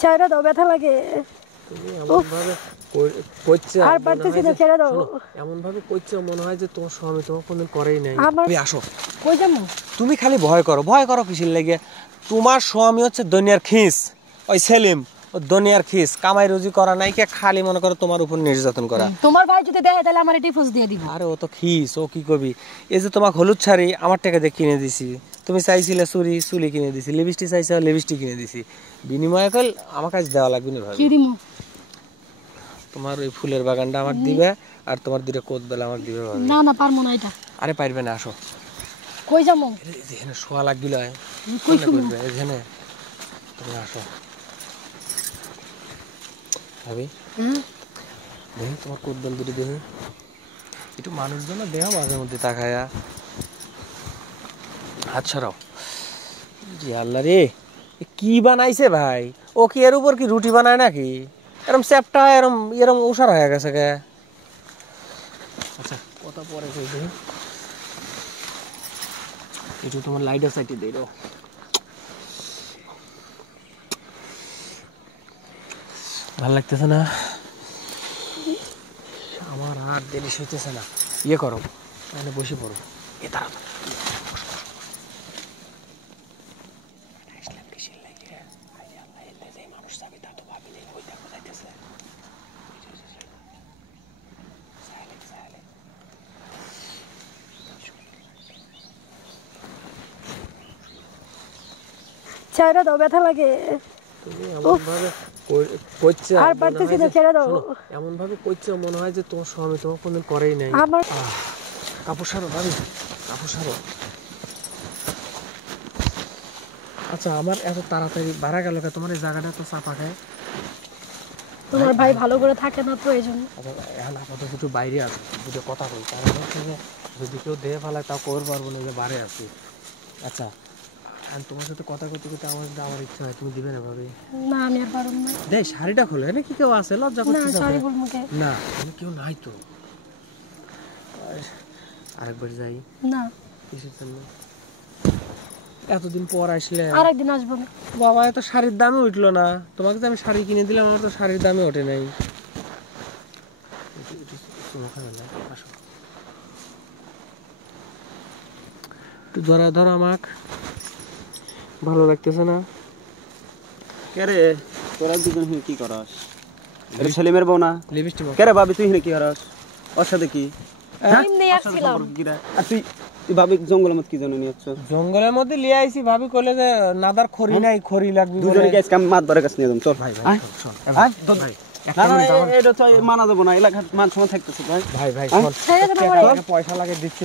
ছেড়ে দাও, ব্যথা লাগে। তুমি এমন ভাবে কইছো, আর পারতেছি না, ছেড়ে দাও। এমন ভাবে কইছো মনে হয় যে তোমার স্বামী তোমার কোনো করেই নাই। তুমি আসো। কই যামু? তুমি খালি ভয় করো কিসের লাগে? তোমার স্বামী হচ্ছে দুনিয়ার খিস, ওই সেলিম, ও দুনিয়ার খিস, কামাই রুজি করা নাই, কে খালি মনে করো তোমার উপর নির্যাতন করা। তোমার ভাই যদি দেয় তাহলে আমারে ডিভোর্স দিয়ে দিবে। আরে ও তো খিস, ও কি করবি? এই যে তোমাকে হলুদ শাড়ি আমার টাকা দিয়ে কিনে দিছি, তুমি চাইছিলে চুলি কিনে দিছি, লিপস্টিক চাইছে লিপস্টিক কিনে দিছি, বিনিময়ে কল আমার কাছে দেওয়া লাগবে না। কি দিমু? তোমার ওই ফুলের বাগানটা আমাকে দিবে, আর তোমার দুটো কোত বেলা আমাকে দিবে। না না, পারবো না এটা। আরে পারবে না, আসো। কই যামু? এখানে শোয়া লাগছিল। কই শুনবো? এখানে তুমি আসো ভাবি। দেখি তোমার কোত বেল দুটো দেখি, একটু মানুষজন দেহ মাঝে মধ্যে তাকায়া। হাত সরাও। জি আল্লাহ রে, কি বানাইছে ভাই? ও কি এর উপর কি রুটি বানায় নাকি? এরম চ্যাপটা এরম এরম উষার হয়ে গেছে কে? আচ্ছা কথা পরে কই দেখি, একটু তোমার লাইটের সাইডে দিয়ে দাও। ভাল লাগতেছে না আমার, আর দেরি হইতেছে না। ইয়ে করো, মানে বসে পড়ো। এ তাড়াতাড়ি ছেড়ে দাও, ব্যথা লাগে। তুমি এমন ভাবে কইছো, আর পারতেছি না, ছেড়ে দাও। এমন ভাবে কইছো মনে হয় যে তোমার স্বামী তোমার কোনো করেই নাই। আমার কাপড় সারো ভাবি, কাপড় সারো। আচ্ছা আমার এত তাড়াতাড়ি বাড়া গেল কে? তোমার এই জায়গাটা তো চাপা খায়। তোমার ভাই ভালো করে থাকে না তো, এই জন্য। আচ্ছা এখন আপাতত একটু বাইরে আছে, দুটো কথা বলি, কারণ হচ্ছে যে যদি কেউ দেহে ফেলায় তাও কর পারবো না যে বাড়ি আছি। আচ্ছা আর তোমার সাথে কথা করতে করতে আমার যাওয়ার ইচ্ছা হয়, তুমি দিবে না ভাবি? না আমি আর পারবো না। দেখ শাড়িটা খোলে, নাকি কেউ আছে? লজ্জা না করতে সরি বলবো কে? না, আমি কেউ নাই তো। আরেকবার যাই না, কিসের জন্য? এতদিন পর আসলে আরেকদিন আসবো না। বাবা, এত শাড়ির দামে উঠলো না। তোমাকে যে আমি শাড়ি কিনে দিলাম, আমার তো শাড়ির দামে ওঠে নাই। আসো একটু ধরো আমাক, ভালো লাগতেছে না। কে রে তোরা দুজন কি করস? এটা সেলিমের বউ না? লিপস্টিক কে রে ভাবি, তুই এখানে কি করস? ওর সাথে কি? এমনি আসছিলাম। আর তুই ভাবি জঙ্গলের মধ্যে কি জন্য নিয়ে আসছ? জঙ্গলের মধ্যে লিয়ে আইছি, ভাবি কইলে যে নাদার খড়ি নাই, খড়ি লাগবে বলে। দুজনে আজকে মাছ ধরে কাছে নিয়ে যাম। চল ভাই আয় শোন আয় ভাই, না না এটা তো মানা যাবো না, এলাকার মান সময় থাকতেছে ভাই। ভাই ছেড়ে দাও আমারে। পয়সা লাগে দিচ্ছি।